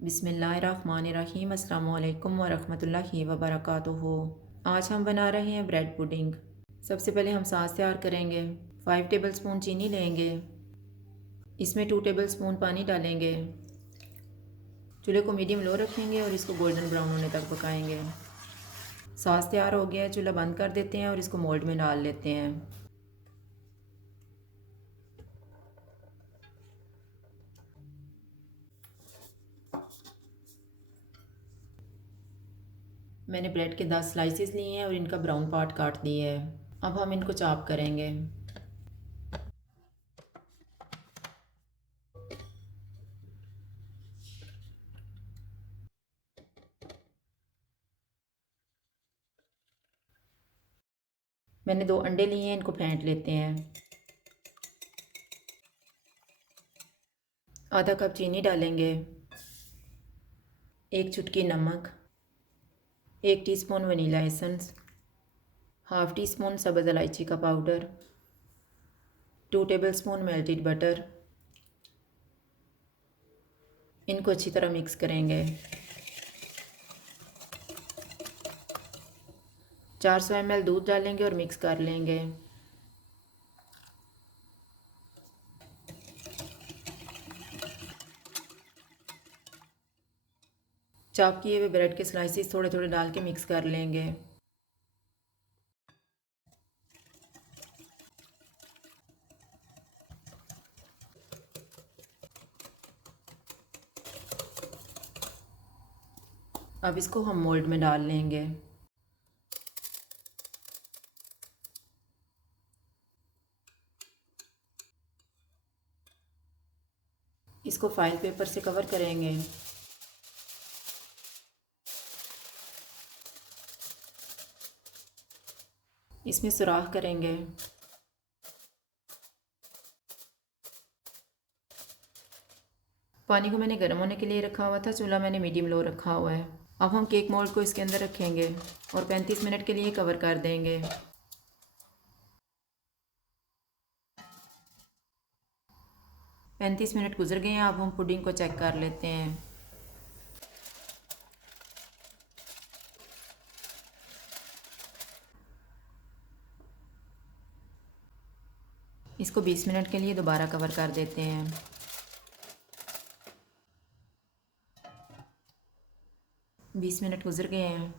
बिस्मिल्लाहिर्रहमानिर्रहीम अस्सलामुअलैकुम वरहमतुल्लाहि वबरकातुहू। आज हम बना रहे हैं ब्रेड पुडिंग। सबसे पहले हम सास तैयार करेंगे। 5 टेबलस्पून चीनी लेंगे। इसमें 2 टेबलस्पून पानी डालेंगे। चूल्हे को मीडियम लो रखेंगे और इसको गोल्डन ब्राउन होने तक पकाएंगे। सास तैयार हो गया है, चूल्हा बंद कर देते हैं और इसको मोल्ड में डाल लेते हैं। मैंने ब्रेड के 10 स्लाइसेस लिए हैं और इनका ब्राउन पार्ट काट दिया है। अब हम इनको चॉप करेंगे। मैंने 2 अंडे लिए हैं, इनको फेंट लेते हैं। आधा कप चीनी डालेंगे। 1 चुटकी नमक, 1 teaspoon vanilla essence, half teaspoon सब्ज़ इलायची का पाउडर, 2 टेबलस्पून मेल्टेड बटर। इनको अच्छी तरह मिक्स करेंगे। 400 ml दूध डालेंगे और मिक्स कर लेंगे। चॉप किए हुए ब्रेड के स्लाइसेस थोड़े थोड़े डाल के मिक्स कर लेंगे। अब इसको हम मोल्ड में डाल लेंगे। इसको फाइल पेपर से कवर करेंगे। इसमें सुराख करेंगे। पानी को मैंने गर्म होने के लिए रखा हुआ था, चूल्हा मैंने मीडियम लो रखा हुआ है। अब हम केक मोल्ड को इसके अंदर रखेंगे और 35 मिनट के लिए कवर कर देंगे। 35 मिनट गुजर गए हैं। अब हम पुडिंग को चेक कर लेते हैं। इसको 20 मिनट के लिए दोबारा कवर कर देते हैं। 20 मिनट गुजर गए हैं।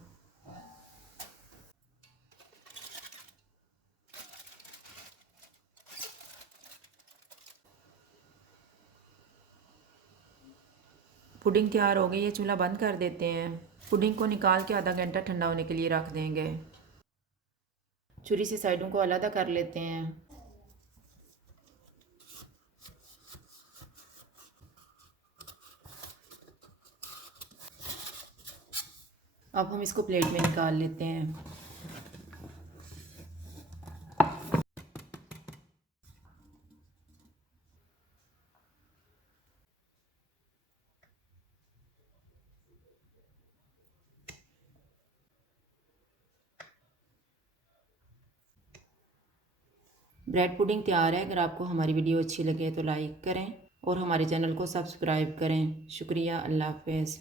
पुडिंग तैयार हो गई है, चूल्हा बंद कर देते हैं। पुडिंग को निकाल के आधा घंटा ठंडा होने के लिए रख देंगे। छुरी से साइडों को अलग कर लेते हैं। अब हम इसको प्लेट में निकाल लेते हैं। ब्रेड पुडिंग तैयार है। अगर आपको हमारी वीडियो अच्छी लगे तो लाइक करें और हमारे चैनल को सब्सक्राइब करें। शुक्रिया। अल्लाह हाफ़िज़।